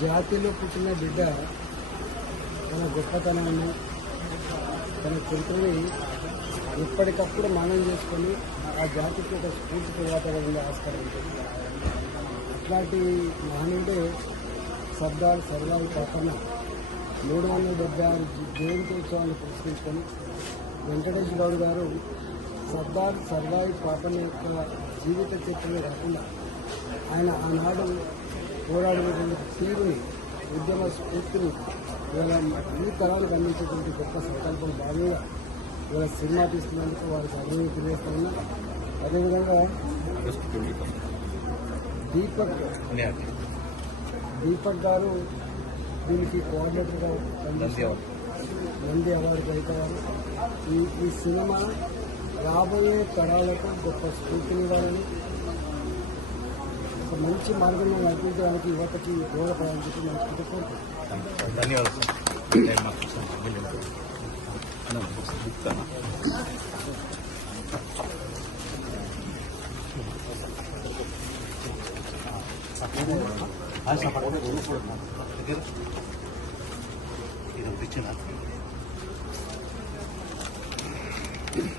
జాతిలో పుట్టిన బిడ్డ తన గొప్పతనాన్ని తన చరిత్రని ఎప్పటికప్పుడు మనం చేసుకొని ఆ జాతికి ఒక స్ఫూర్తి వాతావరణంలో ఆస్కారం ఉంటుంది. అట్లాంటి మహనీయుడే సర్దార్ సర్వాయి పాపన్న 376 జయంత్యోత్సవాన్ని పురస్కరించుకొని వెంకటేష్ గౌడ్ గారు సర్దార్ సర్వాయి పాపన్న యొక్క జీవిత చరిత్రనే కాకుండా ఆయన ఆనాడు పోరాడినటువంటి తీరుని, ఉద్యమ స్ఫూర్తిని ఇవాళ అన్ని తరాలకు అందించేటువంటి గొప్ప సంకల్పం భాగంగా ఇవాళ సినిమా తీస్తున్నందుకు వారికి అభివృద్ధి తెలియజేస్తా ఉన్నా. అదేవిధంగా దీపక్ గారు దీనికి కోఆర్డినేటర్గా పనిచేస్తారు. నంది అవార్డు గ్రహీతవారు. ఈ సినిమా రాబోయే తరాలకు గొప్ప స్ఫూర్తినివ్వాలని, ఒక మంచి మార్గంలో నడిపించడానికి యువతకి దోహదపడాలని చెప్పి మనకు కోరుకుంటున్నాం. ధన్యవాదాలు. ఇది